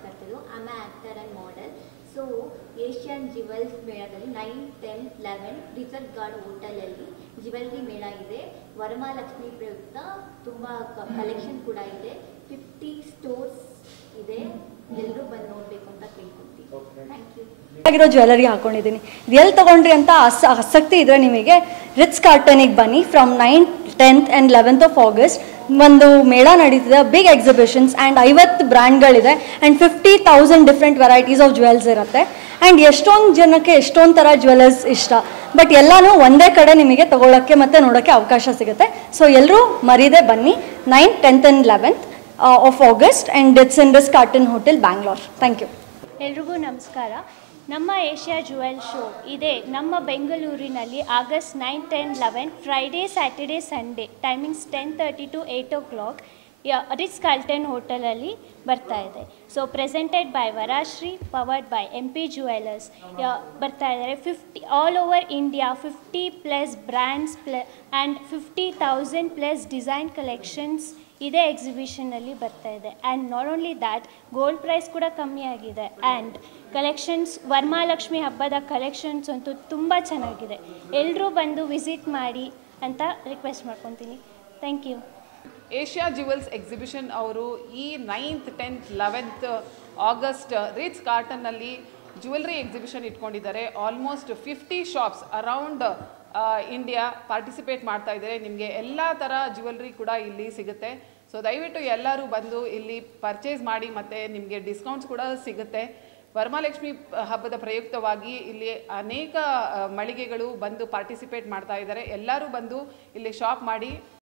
ಮಾತಾಡ್ತಿದ್ದು. I am actor and model. So Asian jewels ಮೇಳದಲ್ಲಿ 9, 10, 11 ರಿಸರ್ಟ್ guard ಹೋಟೆಲಲ್ಲಿ jewellery ಮೇಳ ಇದೆ. ವರಮಹಾಲಕ್ಷ್ಮಿ ಪ್ರಯುಕ್ತ ತುಂಬ ಕಲೆಕ್ಷನ್ ಕೂಡ ಇದೆ. 50 ಸ್ಟೋರ್ಸ್ ಇದೆ. ಎಲ್ಲರೂ ಬಂದು ನೋಡಬೇಕು ಅಂತ ಕೇಳ್ಕೊಳ್ತೀನಿ. Thank you. ಆಗಿರೋ ಜ್ಯುವೆಲರಿ ಹಾಕೊಂಡಿದ್ದೀನಿ. ಇದು ಎಲ್ಲಿ ತೊಗೊಂಡ್ರಿ ಅಂತ ಆಸಕ್ತಿ ಇದ್ದರೆ ನಿಮಗೆ ರಿಟ್ಸ್ ಕಾರ್ಟನಿಗೆ ಬನ್ನಿ. From 9th, 10th and 11th of August ಒಂದು ಮೇಳ ನಡೀತಿದೆ. ಬಿಗ್ ಎಕ್ಸಿಬಿಷನ್ಸ್ ಆ್ಯಂಡ್ 50 ಬ್ರ್ಯಾಂಡ್ಗಳಿದೆ and 50,000 different varieties of jewels ಇರುತ್ತೆ. ಆ್ಯಂಡ್ ಎಷ್ಟೊಂದು ಜನಕ್ಕೆ ಎಷ್ಟೊಂದು ಥರ ಜ್ಯುವೆಲರ್ಸ್ ಇಷ್ಟ, ಬಟ್ ಎಲ್ಲನೂ ಒಂದೇ ಕಡೆ ನಿಮಗೆ ತೊಗೊಳಕ್ಕೆ ಮತ್ತು ನೋಡೋಕ್ಕೆ ಅವಕಾಶ ಸಿಗುತ್ತೆ. ಸೊ ಎಲ್ಲರೂ ಮರೀದೆ ಬನ್ನಿ. 9th, 10th and 11th of August and it's in Ritz Carlton hotel, Bangalore. Thank you. ಎಲ್ರಿಗೂ ನಮಸ್ಕಾರ. ನಮ್ಮ ಏಷ್ಯಾ ಜ್ಯುವೆಲ್ ಶೋ ಇದೆ ನಮ್ಮ ಬೆಂಗಳೂರಿನಲ್ಲಿ August 9, 10, 11 Friday, Saturday, Sunday. Timings 10:30 to 8 o'clock Ritz Carlton ಹೋಟೆಲಲ್ಲಿ ಬರ್ತಾ ಇದೆ. So presented by Varashree, powered by MP jewellers. ಬರ್ತಾ ಇದ್ದಾರೆ 50 all over India. 50+ brands and 50,000+ design collections ಇದೇ ಎಕ್ಸಿಬಿಷನಲ್ಲಿ ಬರ್ತಾ ಇದೆ. And not only that, gold price ಕೂಡ ಕಮ್ಮಿ ಆಗಿದೆ. ಆ್ಯಂಡ್ ಕಲೆಕ್ಷನ್ಸ್, ವರಮಹಾಲಕ್ಷ್ಮಿ ಹಬ್ಬದ ಕಲೆಕ್ಷನ್ಸ್ ಅಂತೂ ತುಂಬ ಚೆನ್ನಾಗಿದೆ. ಎಲ್ಲರೂ ಬಂದು ವಿಸಿಟ್ ಮಾಡಿ ಅಂತ ರಿಕ್ವೆಸ್ಟ್ ಮಾಡ್ಕೊತೀನಿ. Thank you. Asia jewels exhibition ಅವರು ಈ 9th, 10th, 11th August Ritz ಕಾರ್ಟನ್ನಲ್ಲಿ ಜ್ಯುವೆಲ್ರಿ ಎಕ್ಸಿಬಿಷನ್ ಇಟ್ಕೊಂಡಿದ್ದಾರೆ. Almost 50 shops around India participate ಮಾಡ್ತಾ ಇದ್ದಾರೆ. ನಿಮಗೆ ಎಲ್ಲ ಥರ ಜ್ಯುವೆಲ್ರಿ ಕೂಡ ಇಲ್ಲಿ ಸಿಗುತ್ತೆ. ಸೊ ದಯವಿಟ್ಟು ಎಲ್ಲರೂ ಬಂದು ಇಲ್ಲಿ ಪರ್ಚೇಸ್ ಮಾಡಿ, ಮತ್ತು ನಿಮಗೆ ಡಿಸ್ಕೌಂಟ್ಸ್ ಕೂಡ ಸಿಗುತ್ತೆ. ವರಮಹಾಲಕ್ಷ್ಮಿ ಹಬ್ಬದ ಪ್ರಯುಕ್ತವಾಗಿ ಇಲ್ಲಿ ಅನೇಕ ಮಳಿಗೆಗಳು ಬಂದು ಪಾರ್ಟಿಸಿಪೇಟ್ ಮಾಡ್ತಾ ಇದ್ದಾರೆ. ಎಲ್ಲರೂ ಬಂದು ಇಲ್ಲಿ ಶಾಪ್ ಮಾಡಿ